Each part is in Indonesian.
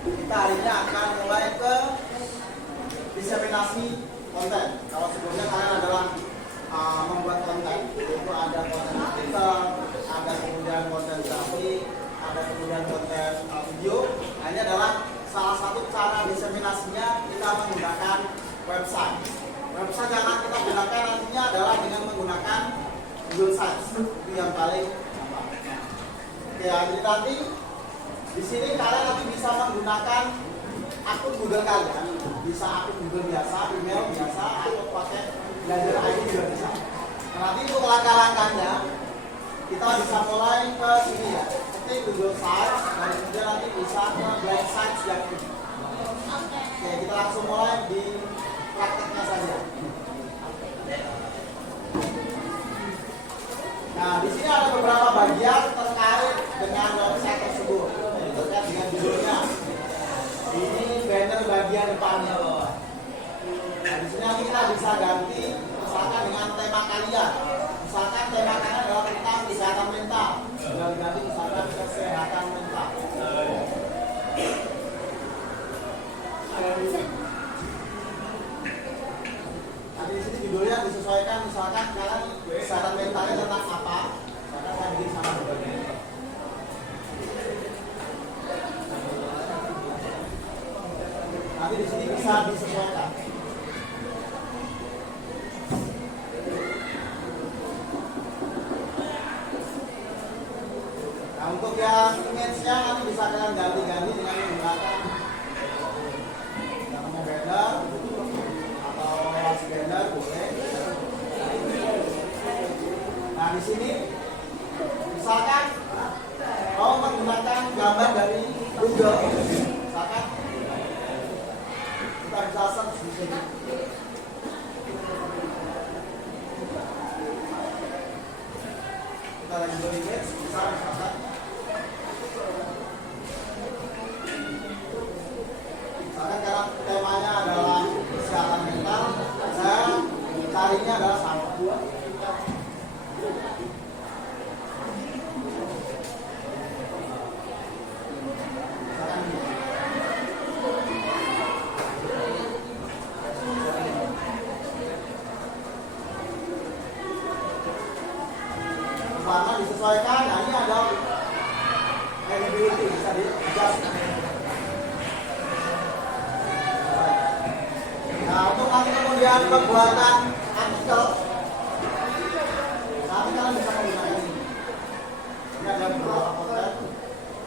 Kita hari ini akan mulai ke diseminasi konten. Kalau sebelumnya kalian adalah membuat konten, itu ada konten artikel, ada kemudian konten grafik, ada kemudian konten video. Nah, ini adalah salah satu cara diseminasinya kita menggunakan website. Website yang kita gunakan nantinya adalah dengan menggunakan Google Sites. Itu yang paling gampang. Oke, jadi nanti di sini kalian nanti bisa menggunakan akun Google kalian, bisa akun Google biasa, email biasa, atau pakai Belajar ID juga bisa. Nah, nanti untuk langkah-langkahnya kita bisa mulai ke sini ya, seperti Google Sites, dan kemudian nanti bisa ke blank sites yang ini. Oke, kita langsung mulai di prakteknya saja. Nah, di sini ada beberapa bagian terkait dengan website tersebut. Jadi terkait dengan judulnya. Ini banner bagian depannya. Nah, di sini nanti kita bisa ganti misalkan dengan tema kalian. Misalkan tema kalian adalah tentang kesehatan mental. Sudah diganti misalkan kesehatan mental. Nanti di sini judulnya disesuaikan, misalkan kalian kesehatan mentalnya tentang apa. Misalkan saya bikin sama begini. Nanti di sini bisa disesuaikan. Nah, untuk yang image-nya nanti bisa kalian ganti-ganti dengan menggunakan nama banner atau last banner boleh. Nah, di sini misalkan mau menggunakan gambar dari Google, misalkan kita bisa search di sini. Kita lagi image, misalkan karena temanya adalah kesehatan mental, saya carinya adalah sama. Warna disesuaikan. Nah, ini ada edibility, bisa di-adjust. Nah, untuk nanti kemudian pembuatan artikel, nanti kalian bisa menggunakan ini. Ini ada beberapa konten,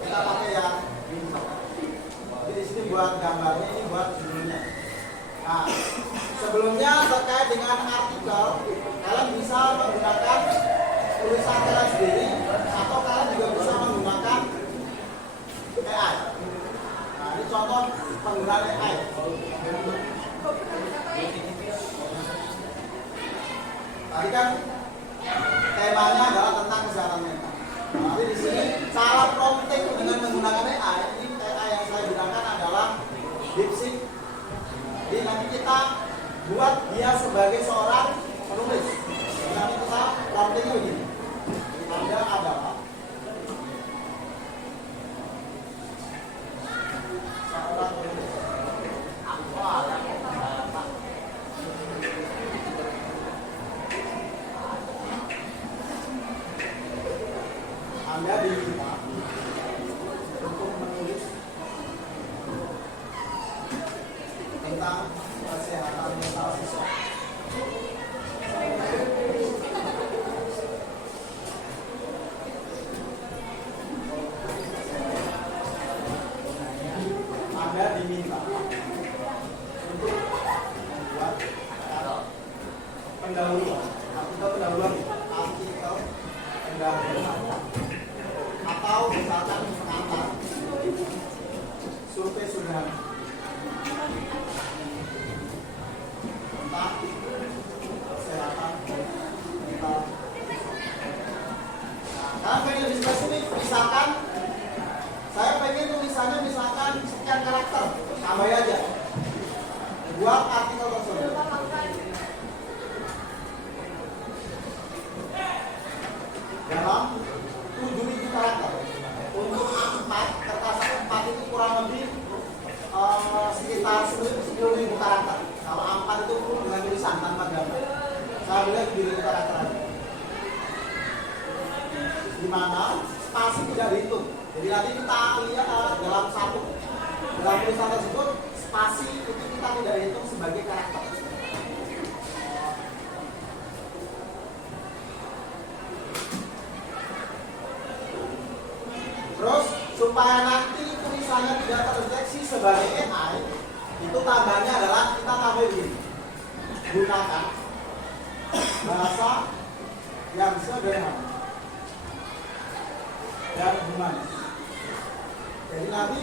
kita pakai yang ini. Jadi di sini buat gambarnya, ini buat judulnya. Nah, sebelumnya terkait dengan artikel, kalian bisa menggunakan tulisan kalian sendiri, atau kalian juga bisa menggunakan AI. Nah, ini contoh penggunaan AI. Tadi kan temanya adalah tentang kesehatan mental. Nah, tapi di sini cara prompting dengan menggunakan AI, ini AI yang saya gunakan adalah DeepSeek. Jadi nanti kita buat dia sebagai seorang penulis. Jadi nanti kita promptingnya begini. Anda adalah seorang penulis. Anda diminta untuk menulis tentang kesehatan mental siswa. Anda diminta untuk membuat pendahuluan, artikel pendahuluan, atau misalkan pengantar survei sederhana tentang kesehatan mental. Nah, kalian pengen lebih spesifik, misalkan saya pengen tulisannya misalkan sekian karakter, tambah aja buat artikel tersebut. Dalam 7.000 karakter untuk A4, kertas A4 itu kurang lebih 10.000 karakter. Kalau A4 itu full dengan tulisan tanpa gambar. Saya bilang 7.000 karakter aja. Di mana spasi tidak dihitung. Jadi nanti kita lihat dalam tulisan tersebut spasi itu kita tidak hitung sebagai karakter. Terus supaya nanti tulisannya tidak terdeteksi sebagai AI, itu tambahnya adalah kita tambah begini. Gunakan bahasa yang sederhana dan humanis. Jadi nanti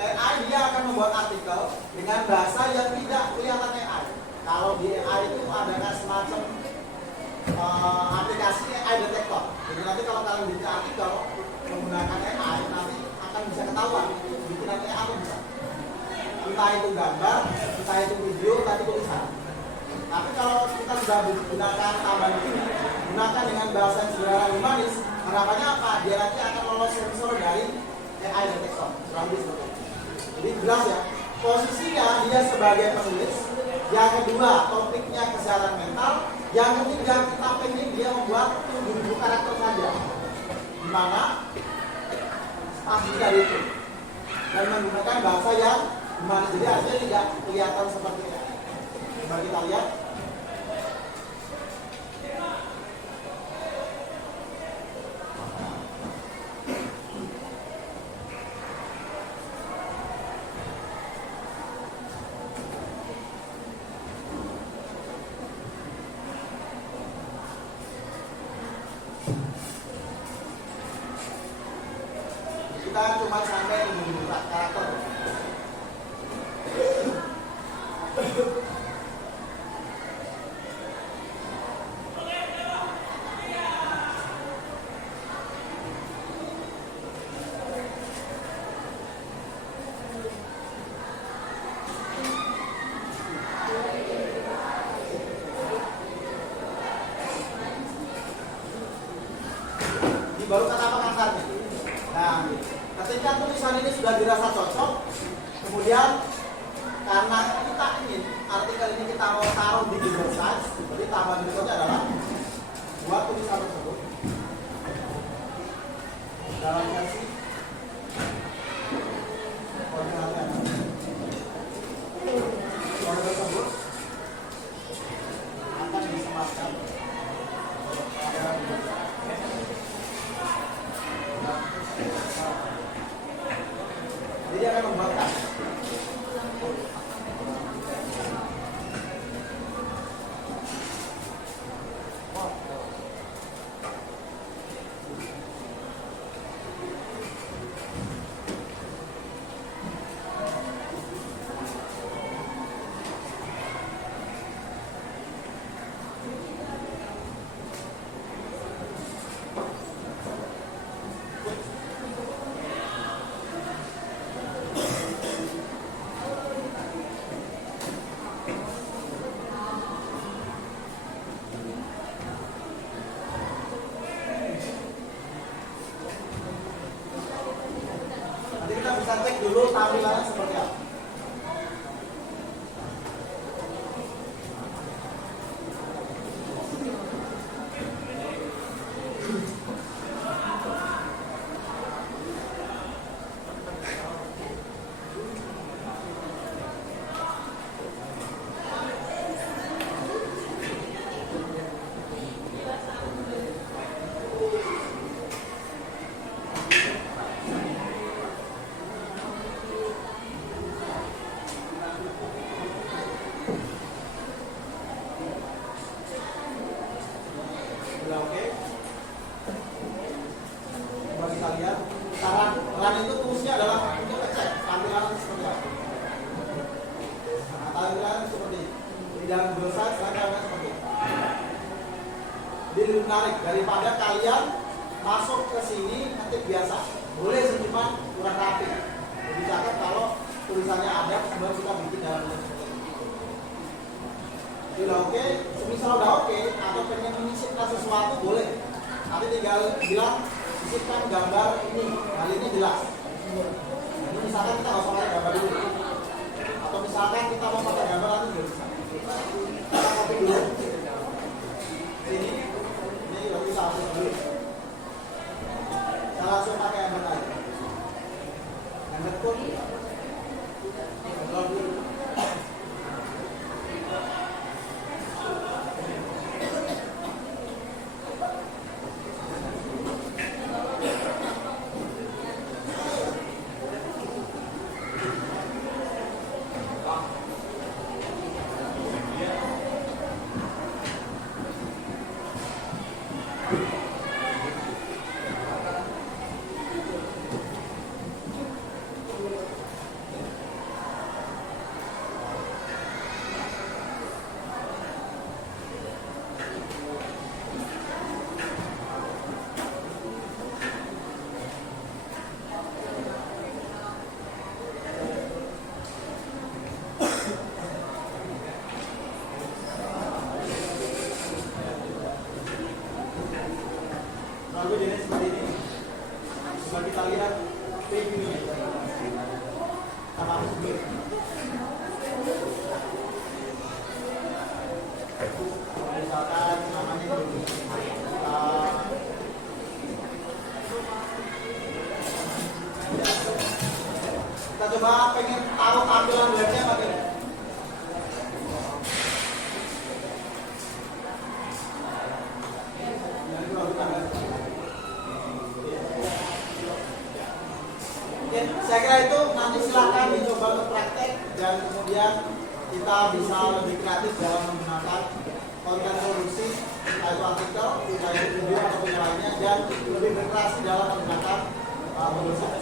AI dia akan membuat artikel dengan bahasa yang tidak kelihatan AI. Kalau di AI itu ada semacam aplikasi AI detektor. Jadi nanti kalau kalian bikin artikel menggunakan AI, nanti akan bisa ketahuan bikin AI apa bisa. Entah itu gambar, entah itu video, entah itu tulisan. Tapi kalau kita sudah menggunakan tambahan ini, gunakan dengan bahasa yang sederhana humanis, harapannya apa? Dia nanti akan lolos sensor dari AI detektor. Jadi jelas ya, posisinya dia sebagai penulis. Yang kedua, topiknya kesehatan mental. Yang ketiga, kita pengen dia membuat 7.000 karakter saja, di mana pasti dari itu dan menggunakan bahasa yang humanis. Jadi artinya tidak kelihatan seperti ini. Coba kita lihat. Kita cuma sampai 7.000 karakter. Ini baru kata pengantarnya. Nah, ketika tulisan ini sudah dirasa cocok, kemudian karena kita ingin artikel ini kita mau taruh di Google Sites, jadi tambahan berikutnya adalah buat tulisan tersebut dalam versi kode tersebut akan disematkan jadi akan membuatkan kita cek dulu tampilannya seperti apa. Run itu fungsinya adalah untuk ngecek tampilan seperti apa. Nah, tampilan seperti di dalam Google Sites tampilannya seperti itu. Jadi lebih menarik daripada kalian masuk ke sini ngetik biasa. Boleh sih cuma kurang rapi. Lebih cakep kalau tulisannya ada, baru kita bikin dalam bentuk seperti ini. Jadi udah oke, semisal udah oke, atau pengen menyisipkan sesuatu boleh. Nanti tinggal bilang sisipkan gambar ini, hal ini jelas. Ini misalkan kita nggak usah pakai gambar dulu, atau misalkan kita mau sama aku sendiri. Misalkan namanya dulu. Kita coba pengen tahu tampilan webnya bagaimana. Oke, saya kira itu nanti silakan dicoba untuk praktek dan kemudian kita bisa lebih kreatif dalam menggunakan konten solusi, entah itu artikel, entah itu video atau yang lainnya, dan lebih berkreasi dalam menggunakan tulisan.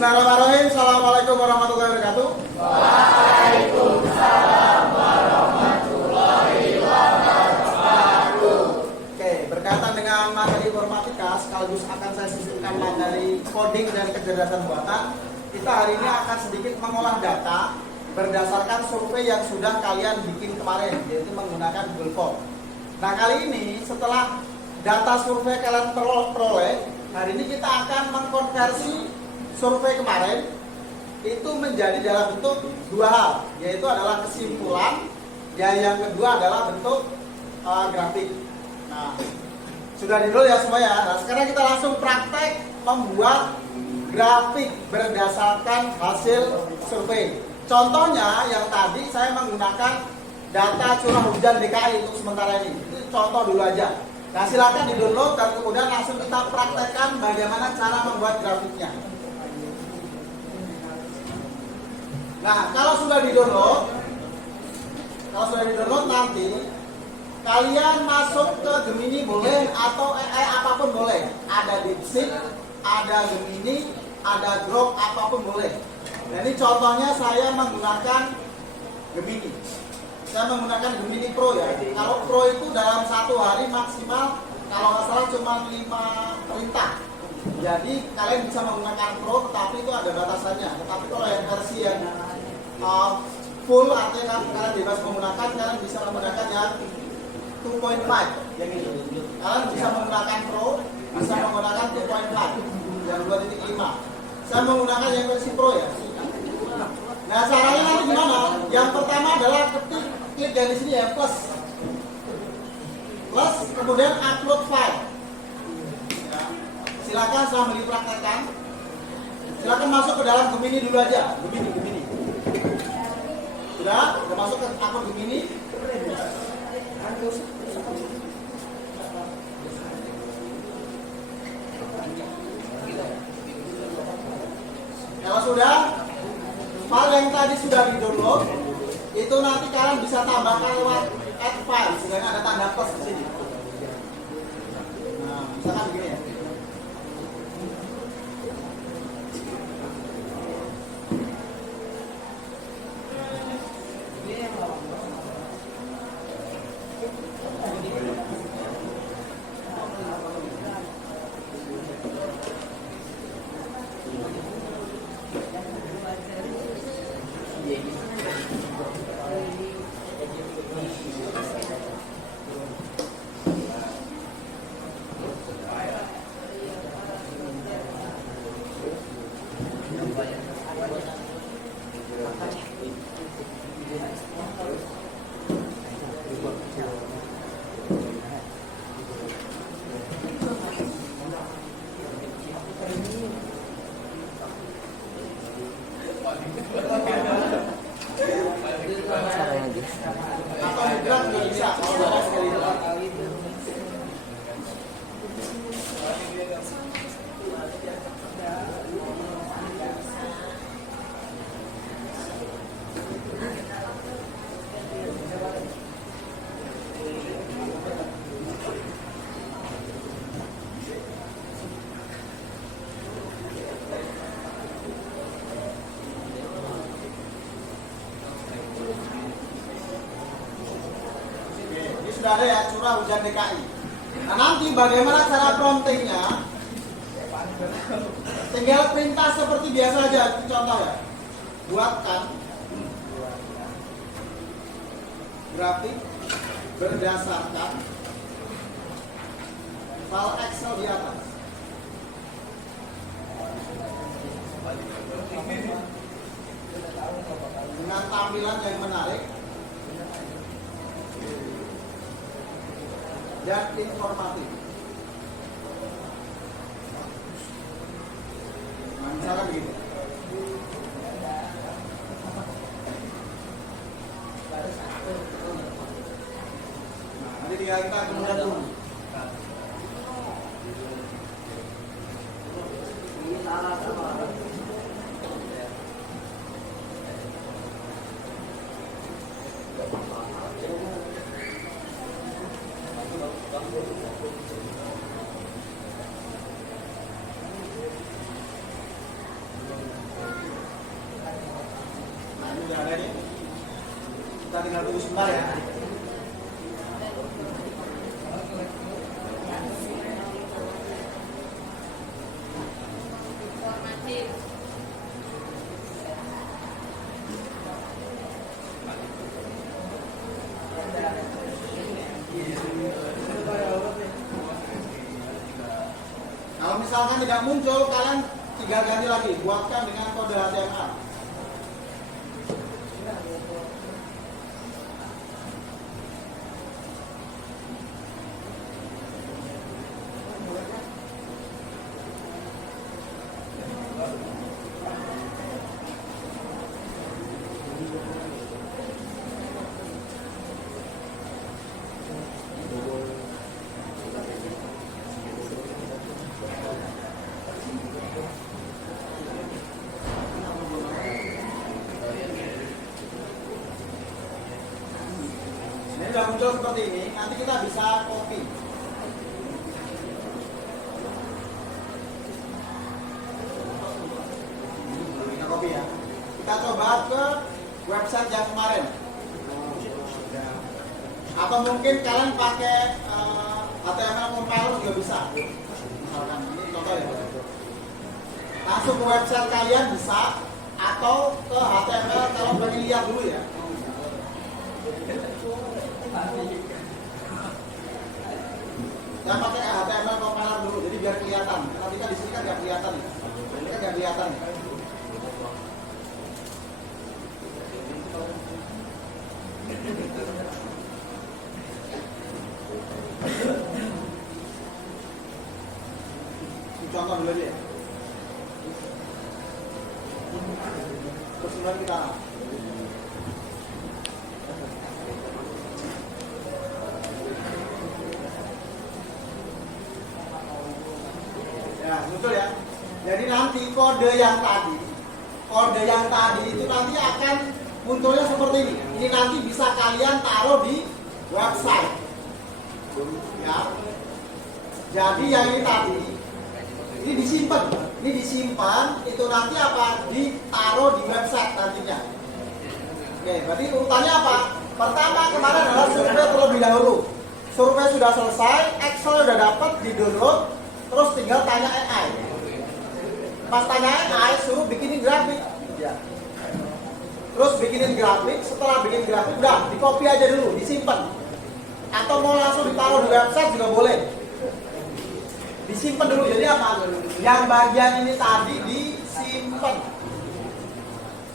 Bismillahirrahmanirrahim. Assalamualaikum warahmatullahi wabarakatuh. Waalaikumsalam warahmatullahi wabarakatuh. Oke, berkaitan dengan materi informatika sekaligus akan saya sisipkan materi coding dan kecerdasan buatan. Kita hari ini akan sedikit mengolah data berdasarkan survei yang sudah kalian bikin kemarin, yaitu menggunakan Google Form. Nah, kali ini setelah data survei kalian peroleh, hari ini kita akan mengkonversi survei kemarin itu menjadi dalam bentuk dua hal, yaitu adalah kesimpulan, ya yang kedua adalah bentuk grafik. Nah, sudah di-download ya semuanya. Nah, sekarang kita langsung praktek membuat grafik berdasarkan hasil survei. Contohnya yang tadi saya menggunakan data curah hujan DKI untuk sementara ini. Itu contoh dulu aja. Nah, silakan di-download dan kemudian langsung kita praktekkan bagaimana cara membuat grafiknya. Nah, kalau sudah di-download nanti kalian masuk ke Gemini boleh atau apapun boleh. Ada DeepSeek, ada Gemini, ada Grok, apapun boleh. Nah, ini contohnya saya menggunakan Gemini. Saya menggunakan Gemini Pro ya. Kalau Pro itu dalam satu hari maksimal kalau nggak salah cuma 5 perintah. Jadi kalian bisa menggunakan Pro, tetapi itu ada batasannya. Tetapi kalau yang versi yang full artinya kalian bebas menggunakan, kalian bisa menggunakan yang 2.5 yang ini. Kalian bisa menggunakan Pro, bisa menggunakan 2.5 yang 2.5. Saya menggunakan yang versi Pro ya. Nah, caranya nanti gimana? Yang pertama adalah klik dari sini ya, plus, kemudian upload file. Ya. Silakan sambil dipraktekkan. Silakan masuk ke dalam Gemini dulu aja, Gemini. Sudah masuk ke akun Gemini. Kalau sudah, file yang tadi sudah di-download, itu nanti kalian bisa tambahkan lewat add file, sehingga ada tanda plus di sini. Nah, misalkan begini ya. Atau migran juga bisa, kalau ada sekali doang. Sudah ada ya curah hujan DKI. Nah nanti bagaimana cara promptingnya? Tinggal perintah seperti biasa aja. Contoh ya, buatkan grafik berdasarkan file Excel di atas. Dengan tampilan yang menarik dan informatif. Nah, misalnya begitu. Nah, nanti tinggal kita kemudian tunggu. Nah, ini udah ada nih. Kita tinggal tunggu sebentar ya. Kalau misalkan tidak muncul, kalian tinggal ganti lagi, buatkan dengan kode HTML. Ini sudah muncul seperti ini, nanti kita bisa copy. Kita copy ya. Kita coba ke website yang kemarin. Atau mungkin kalian pakai HTML compiler juga bisa. Misalkan ini contoh ya. Langsung ke website kalian bisa, atau ke HTML kalau pengen lihat dulu ya. Saya pakai HTML compiler dulu, jadi biar kelihatan. Nanti kan di sini kan nggak kelihatan ya. Ini kan nggak kelihatan ya. Contoh dulu aja ya. Terus kemudian kita muncul ya. Jadi nanti kode yang tadi kode yang tadi itu nanti akan munculnya seperti ini. Ini nanti bisa kalian taruh di website. Ya. Jadi yang ini tadi ini disimpan, itu nanti apa? Ditaruh di website nantinya. Oke, berarti urutannya apa? Pertama kemarin adalah survei terlebih dahulu. Survei sudah selesai, Excel sudah dapat, di-download, terus tinggal tanya AI. Pas tanya AI, suruh bikinin grafik. Ya. Terus bikinin grafik, setelah bikin grafik, udah di-copy aja dulu, disimpan. Atau mau langsung ditaruh di website juga boleh. Disimpan dulu, jadi apa? Yang bagian ini tadi disimpan.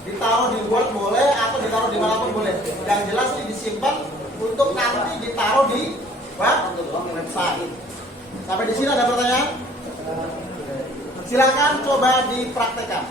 Ditaruh di Word boleh, atau ditaruh di manapun boleh. Yang jelas ini disimpan untuk nanti ditaruh di website. Sampai di sini ada pertanyaan? Silakan coba dipraktekkan.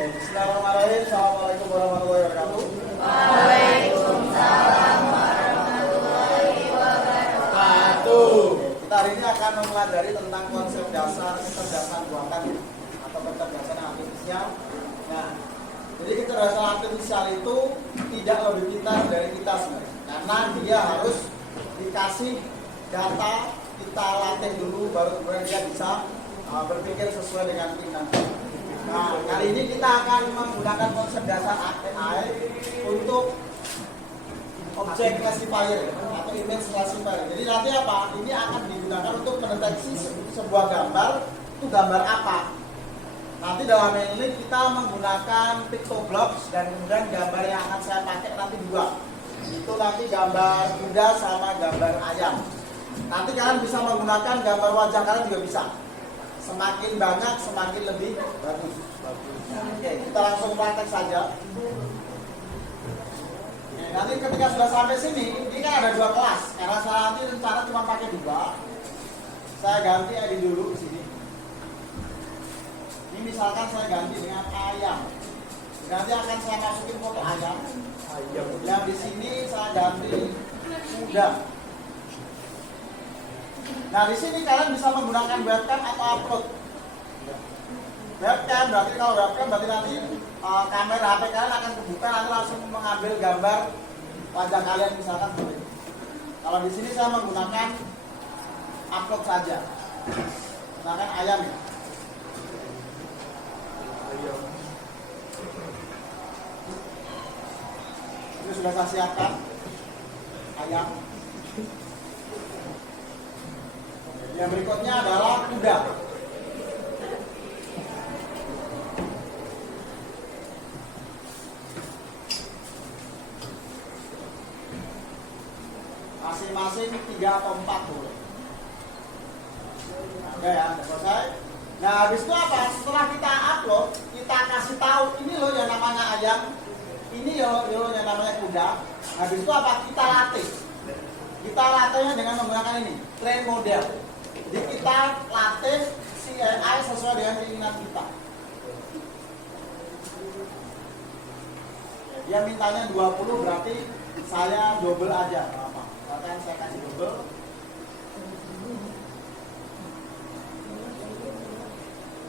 Bismillahirrahmanirrahim. Assalamualaikum warahmatullahi wabarakatuh. Waalaikumsalam warahmatullahi wabarakatuh. Kita hari ini akan mempelajari tentang konsep dasar kecerdasan buatan atau kecerdasan artifisial. Nah, jadi kecerdasan artifisial itu tidak lebih pintar dari kita sebenarnya, karena dia harus dikasih data, kita latih dulu, baru kemudian dia bisa berpikir sesuai dengan keinginan. Nah, kali ini kita akan menggunakan konsep dasar AI untuk object classifier atau image classifier. Jadi nanti apa? Ini akan digunakan untuk mendeteksi sebuah gambar, itu gambar apa. Nanti dalam ini kita menggunakan pictoblocks dan kemudian gambar yang akan saya pakai nanti dua. Itu nanti gambar kuda sama gambar ayam. Nanti kalian bisa menggunakan gambar wajah kalian juga bisa. Semakin banyak, semakin lebih bagus. Oke, kita langsung praktek saja. Oke, nanti ketika sudah sampai sini, ini kan ada dua kelas. Karena saya nanti rencana cuma pakai dua. Saya ganti ID dulu di sini. Ini misalkan saya ganti dengan ayam. Nanti akan saya masukin foto ayam. Yang di sini saya ganti kuda. Nah, di sini kalian bisa menggunakan webcam atau upload. Webcam berarti kalau webcam berarti nanti kamera HP kalian akan kebuka, nanti langsung mengambil gambar wajah kalian misalkan seperti ini. Kalau di sini saya menggunakan upload saja. Misalkan ayam ya. Ini sudah saya siapkan ayam. Yang berikutnya adalah kuda. Masing-masing 3 atau 4 boleh. Oke ya, sudah selesai. Nah, habis itu apa? Setelah kita upload, kita kasih tahu ini loh yang namanya ayam, ini loh yang namanya kuda. Habis itu apa? Kita latih. Kita latihnya dengan menggunakan ini, train model. Jadi kita latih si AI sesuai dengan keinginan kita. Dia mintanya 20, berarti saya double aja. Apa? Bahkan saya kasih double.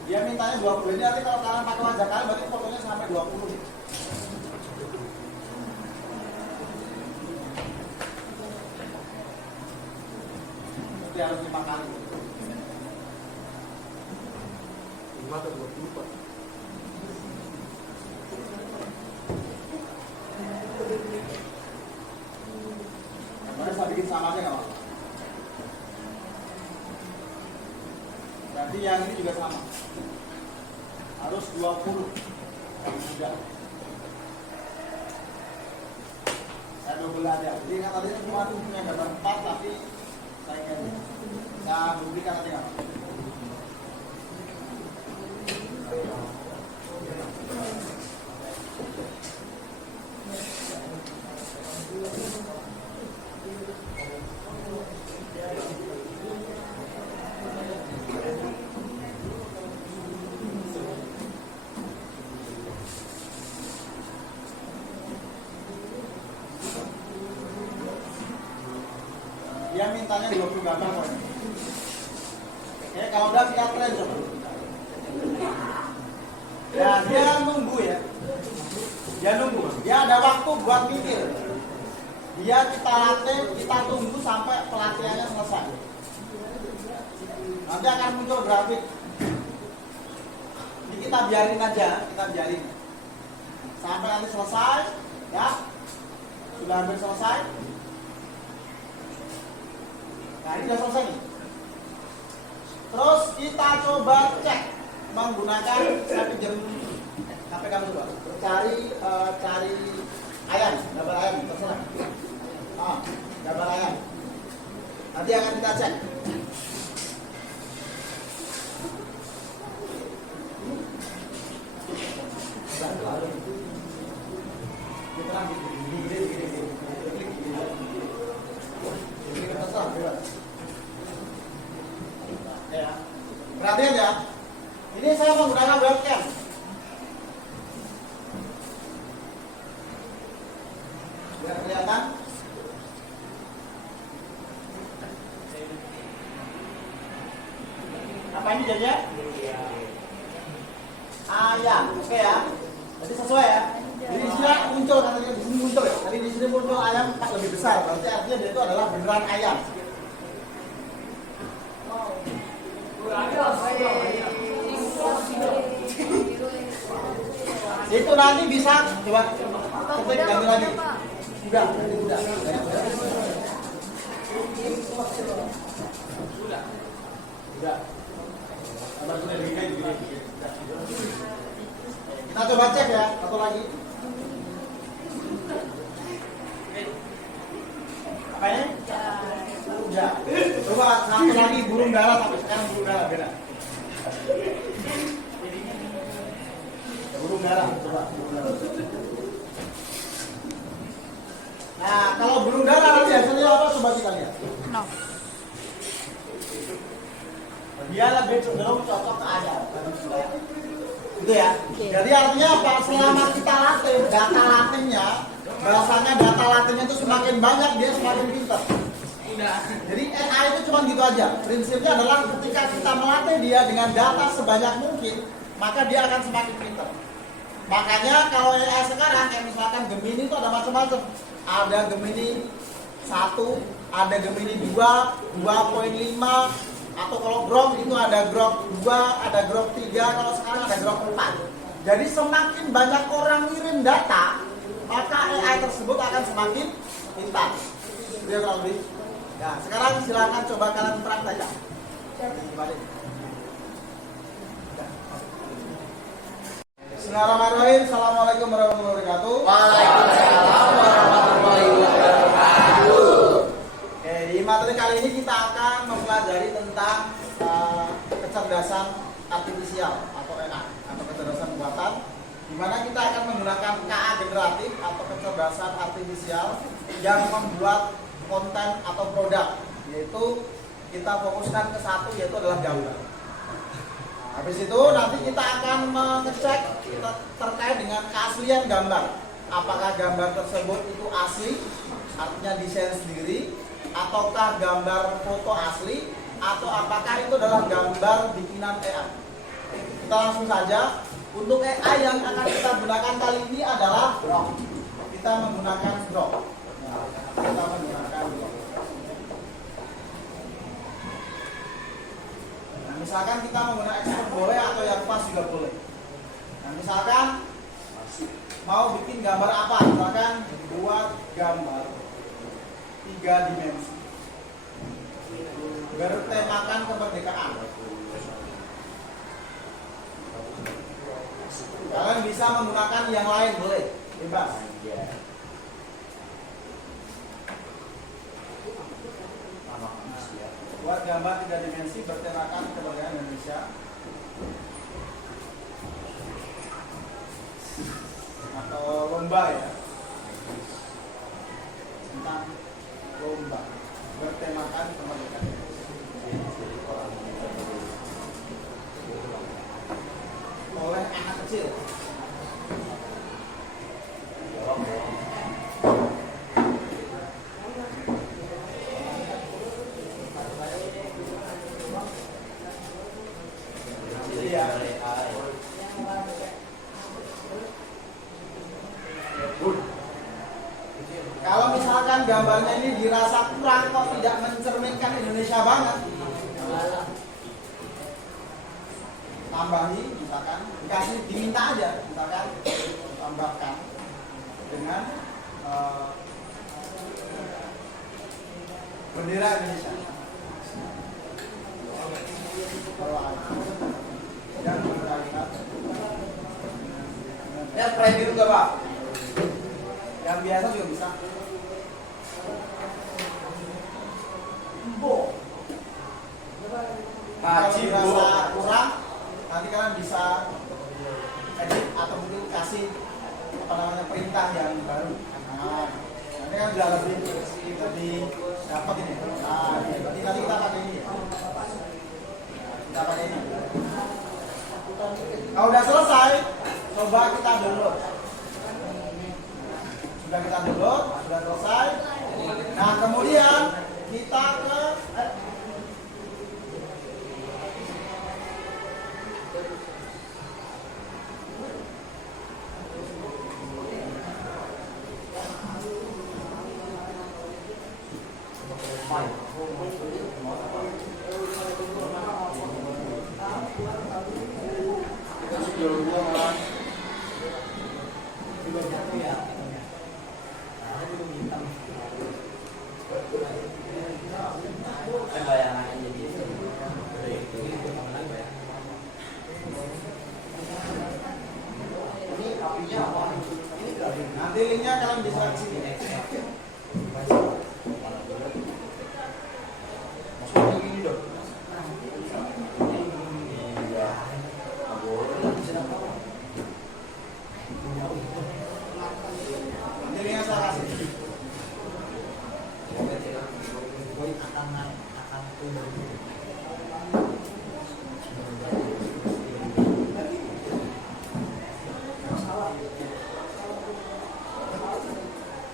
Dia mintanya 20. Jadi nanti kalau kalian pakai wajah kalian, berarti fotonya sampai 20. Berarti harus 5 kali. 5 atau 20 Pak? Yang saya bikin sama aja nggak apa-apa. Berarti yang ini juga sama. Harus 20 yang muda. Saya double aja. Jadi kan tadi semua itu punya gambar 4 tapi saya ingat. Saya buktikan nanti nggak apa-apa. Dia mintanya 20 gambar kok. Oke, kalau udah kita tren coba. Ya, dia kan nunggu ya. Dia nunggu. Dia ada waktu buat mikir. Dia kita latih, kita tunggu sampai pelatihannya selesai. Nanti akan muncul grafik. Ini kita biarin aja, kita biarin. Sampai nanti selesai, ya. Sudah hampir selesai. Nah ini sudah selesai nih. Terus kita coba cek menggunakan saya pinjam HP kamu coba. Cari ayam, gambar ayam terserah. Gambar ayam. Nanti akan kita cek. Perhatian ya, ini saya menggunakan webcam. Biar kelihatan. Apa ini jadinya? Ayam, oke ya. Jadi sesuai ya. Jadi di sini muncul katanya di sini muncul ya. Tadi di sini muncul ayam lebih besar. Berarti artinya dia itu adalah beneran ayam. Itu nanti bisa coba ketik ganti lagi. Udah. Kita coba cek ya, satu lagi. Apa ini? Udah. Coba satu lagi burung dara, tapi sekarang burung dara beda. Burung dara, coba. Nah, kalau burung dara nanti hasilnya apa? Coba kita lihat. No. Dia lebih cenderung cocok ke ayam. Gitu ya. Jadi artinya apa? Selama kita latih, data latihnya, bahasanya data latihnya itu semakin banyak dia semakin pintar. Jadi AI itu cuma gitu aja. Prinsipnya adalah ketika kita melatih dia dengan data sebanyak mungkin, maka dia akan semakin pintar. Makanya kalau AI sekarang, kayak misalkan Gemini itu ada macam-macam. Ada Gemini 1, ada Gemini 2, 2.5, atau kalau Grok itu ada Grok 2, ada Grok 3, kalau sekarang ada Grok 4. Jadi semakin banyak orang ngirim data, maka AI tersebut akan semakin pintar. Dia kalau lebih. Nah, sekarang silakan coba kalian praktekkan. Bismillahirrahmanirrahim. Assalamualaikum warahmatullahi wabarakatuh. Waalaikumsalam warahmatullahi wabarakatuh. Oke, di materi kali ini kita akan mempelajari tentang kecerdasan artifisial atau AI atau kecerdasan buatan, di mana kita akan menggunakan KA generatif atau kecerdasan artifisial yang membuat konten atau produk, yaitu kita fokuskan ke satu, yaitu adalah gambar. Habis itu nanti kita akan mengecek terkait dengan keaslian gambar. Apakah gambar tersebut itu asli, artinya desain sendiri, ataukah gambar foto asli, atau apakah itu adalah gambar bikinan AI. Kita langsung saja. Untuk AI yang akan kita gunakan kali ini adalah Grok. Kita menggunakan Grok. Kita menggunakan Grok. misalkan kita menggunakan expert boleh atau yang pas juga boleh. Nah, misalkan mau bikin gambar apa? Misalkan buat gambar 3 dimensi. Bertemakan kemerdekaan. Kalian bisa menggunakan yang lain boleh, bebas. Buat gambar 3 dimensi bertemakan kemerdekaan Indonesia. Atau lomba ya. Tentang lomba bertemakan kemerdekaan Indonesia. Oleh anak kecil. Iya. Kalau misalkan gambarnya ini dirasa kurang kok tidak mencerminkan Indonesia banget, tambahi misalkan, dikasih diminta aja misalkan tambahkan dengan bendera Indonesia. Dan berkaitan. Ya spray biru nggak Pak? Yang biasa juga bisa. Kalau dirasa kurang, nanti kalian bisa edit atau mungkin kasih perintah yang baru. Nah, nanti kan udah lebih dapat ini. Nah, berarti nanti kita pakai ini. Kita pakai ini. Kalau udah selesai, coba kita download. Sudah kita download, sudah selesai. Nah, kemudian kita ke nanti linknya kalian bisa di sini.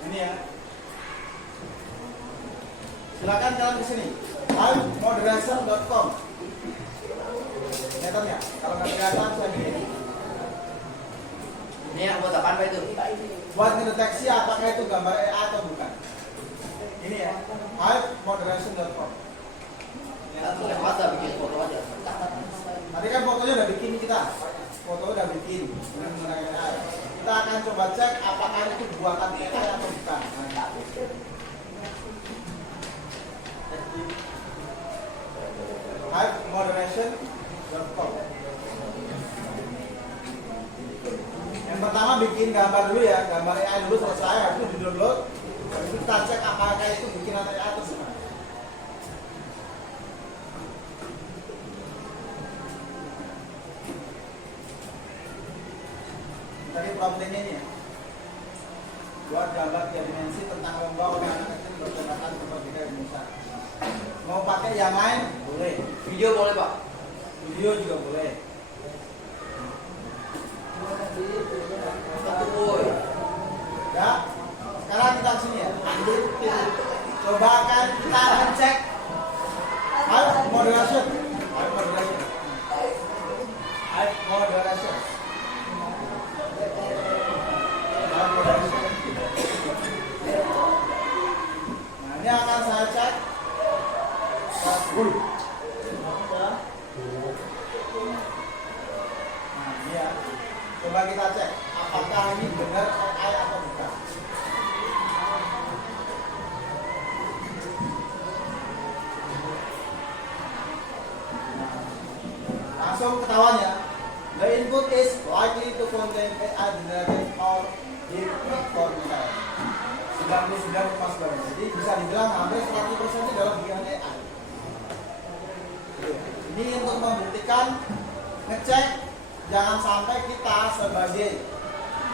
Ini ya. Silakan kalian ke sini. Moderation.com. Kelihatan ya? Kalau nggak kelihatan saya begini. Ini yang buat apa itu? Buat mendeteksi apakah itu gambar EA atau bukan. Ini ya. Moderation.com. Masa bikin foto aja. Tadi kan fotonya udah bikin kita. Foto udah bikin dengan menggunakan AI. Kita akan coba cek apakah itu buatan AI atau bukan. Moderation.com. Yang pertama bikin gambar dulu ya, gambar AI dulu selesai, habis itu di-download. Habis itu kita cek apakah itu bikinan AI atau bukan. Tadi problemnya ini ya, buat gambar 3 dimensi tentang lomba oleh anak kecil bertemakan kemerdekaan Indonesia. Mau pakai yang lain boleh, Video boleh Pak? video juga boleh. Ya, sekarang kita sini ya. Coba akan kita akan cek moderation. Moderation. Nah, ini akan saya cek. Nah, ini ya. Coba kita cek apakah ini benar AI atau bukan. Langsung ketahuan ya. The input is likely to contain AI generated or deep fake formula. 99,9. Jadi bisa dibilang hampir 100% itu dalam bikinan AI. Ini untuk membuktikan, ngecek, jangan sampai kita sebagai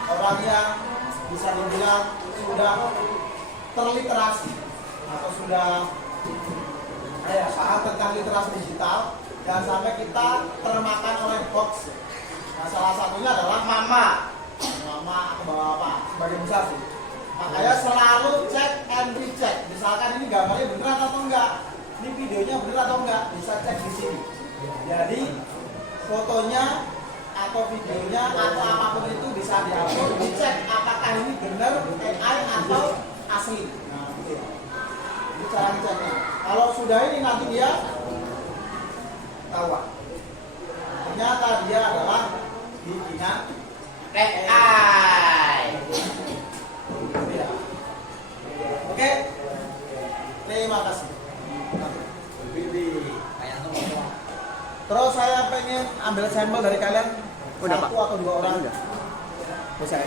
orang yang bisa dibilang sudah terliterasi atau sudah paham tentang literasi digital, jangan sampai kita termakan oleh hoax. Nah, salah satunya adalah mama atau bapak sebagai misal sih. Makanya selalu cek and recheck. Misalkan ini gambarnya benar atau enggak, ini videonya benar atau enggak, bisa cek di sini. Jadi fotonya atau videonya atau apapun itu bisa diupload, dicek apakah ini benar AI atau asli. Nah, gitu. Ini cara ngeceknya. Kalau sudah ini nanti dia tahu. Ternyata dia adalah bikinan AI. Ya. Oke. Terima kasih. Terus saya pengen ambil sampel dari kalian. Udah, satu Pak. atau dua orang. Udah. Terus saya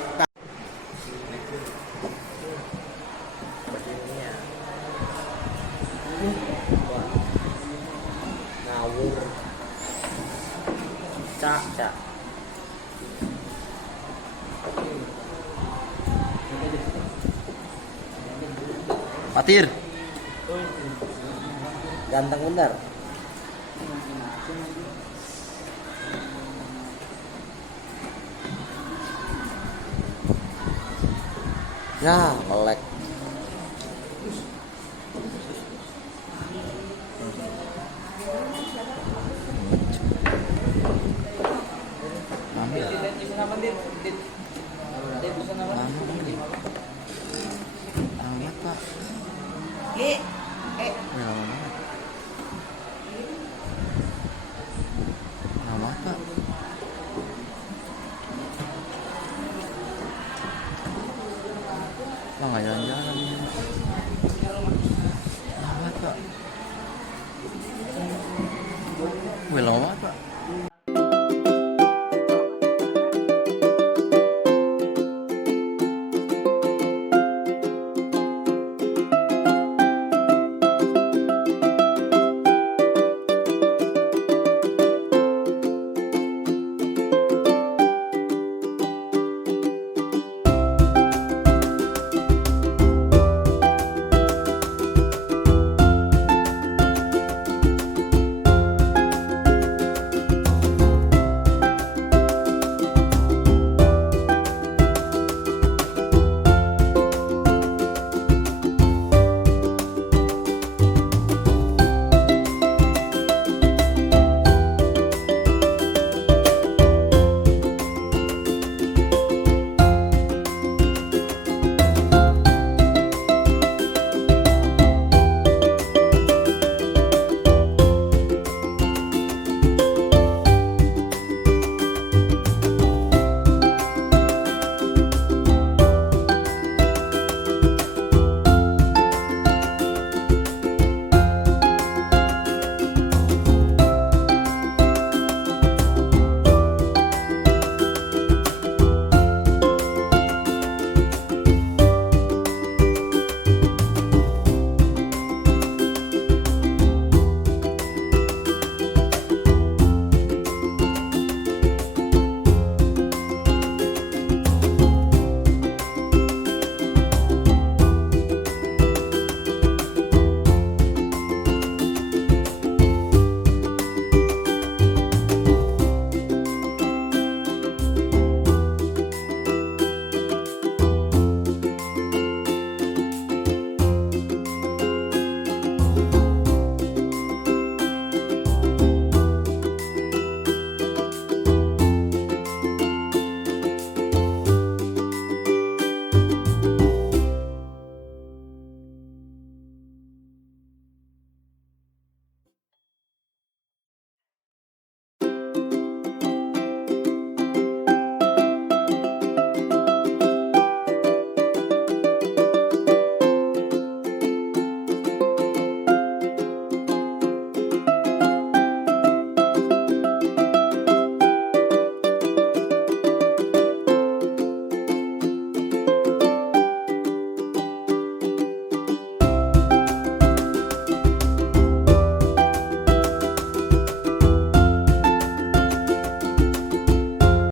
Ngawur. Cak. Fatir. Ganteng bener. Ya, melek.